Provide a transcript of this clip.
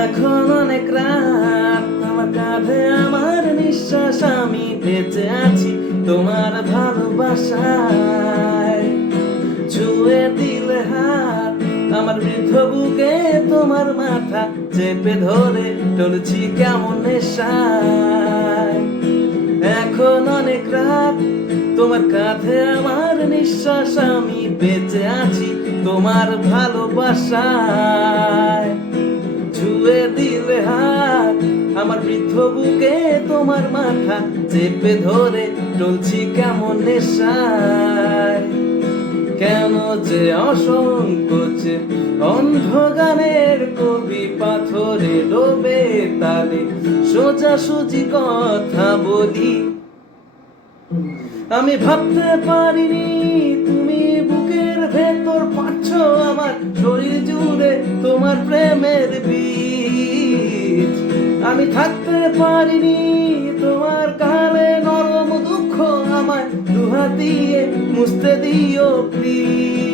এখন অনেক রাত, আমার কাঁধে আমার নিঃশ্বাস, আমি বেঁচে আছি তোমার ভালোবাসায়। ছুঁয়ে দিলে হাত আমার বৃদ্ধ বুকে, তোমার মাথা চেপে ধরে চলছি কেমন নেশায়। এখন অনেক রাত, তোমার কাঁধে আমার নিঃশ্বাস, আমি বেঁচে আছি তোমার ভালোবাসায়। ছুঁয়ে দিলে হাত আমার বৃদ্ধ বুকে, তোমার মাথা চেপে ধরে চলছি কেমন নেশায়। কেন যে অসংকোচে অন্ধ গানের কবি পাথরে ডোবে তালে সোজাসুজি কথা বলি। আমি ভাবতে পারিনি তুমি বুকের ভেতর পাচ্ছ আমার শরীর জুড়ে তোমার প্রেমের বীজ। আমি থাকতে পারিনি তোমার কালে নরম দুঃখ, আমায় দুহাত দিয়ে মুছতে দিও প্লিজ।